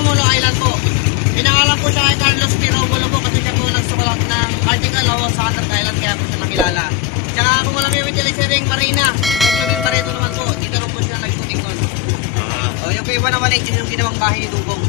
Romulo Island po. Pinangalan po siya kay Carlos P. Romulo po kasi siya po nagsukulat ng article sa Antarctic Island kaya po siya nakilala. Tsaka kung alam yung Intelligent Marina, Edwin Barreto naman po, dito rin po siya nag-shooting nun. O yung po iba naman yung ginawang bahay ni Dugong.